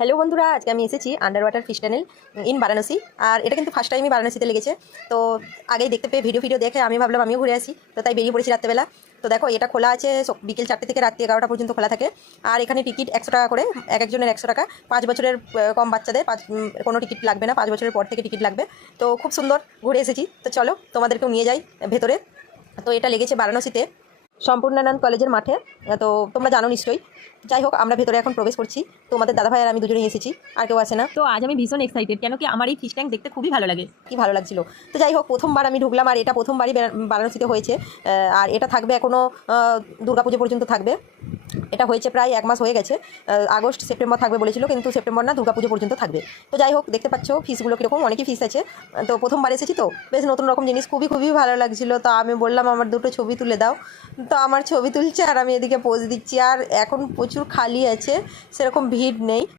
Hello বন্ধুরা, আজকে আমি এসেছি under water fish tunnel in Varanasi. আর এটা কিন্তু ফার্স্ট টাইমই বারাণসীতে লেগেছে। তো আগেই দেখতে পেয়ে ভিডিও দেখে আমি ভাবলাম আমিও ঘুরে আসি, তো তাই বেরিয়ে পড়েছি রাত্রেবেলা। তো দেখো, এটা খোলা আছে বিকেল 4টে থেকে রাত্রি 11টা পর্যন্ত খোলা থাকে। আর এখানে টিকিট 100 টাকা করে, একজনের 100 টাকা। 5 বছরের কম বাচ্চাদের কোনো টিকিট লাগবে না, 5 বছরের পর থেকে টিকিট লাগবে। তো খুব সুন্দর ঘুরে এসেছি। তো চলো তোমাদেরকেও নিয়ে যাই ভেতরে। তো এটা লেগেছে বারাণসীতে সম্পূর্ণানন্দ কলেজের মাঠে। তো তোমরা জানো নিশ্চয়ই। যাই হোক, আমরা ভেতরে এখন প্রবেশ করছি। তোমাদের দাদাভাই আর আমি দুজনেই এসেছি, আর কেউ আসে না। তো আজ আমি ভীষণ এক্সাইটেড, কেন কি আমার এই ফিশ ট্যাঙ্ক দেখতে খুবই ভালো লাগে। কি ভালো লাগছিল। তো যাই হোক, প্রথমবার আমি ঢুকলাম, আর এটা প্রথমবারই বারাণসীতে হয়েছে। আর এটা থাকবে এখনও দুর্গাপুজো পর্যন্ত থাকবে। এটা হয়েছে প্রায় 1 মাস হয়ে গেছে। আগস্ট সেপ্টেম্বর থাকবে বলেছিল, কিন্তু সেপ্টেম্বর না, দুর্গাপুজো পর্যন্ত থাকবে। তো যাই হোক, দেখতে পাচ্ছ ফিসগুলো কীরকম, অনেকই ফিস আছে। তো প্রথমবার এসেছি, তো বেশ নতুন রকম জিনিস, খুবই ভালো লাগছিল। তো আমি বললাম আমার দুটো ছবি তুলে দাও। তো আমার ছবি তুলছে আর আমি এদিকে পোজ দিচ্ছি। আর এখন প্রচুর খালি আছে, সেরকম ভিড় নেই।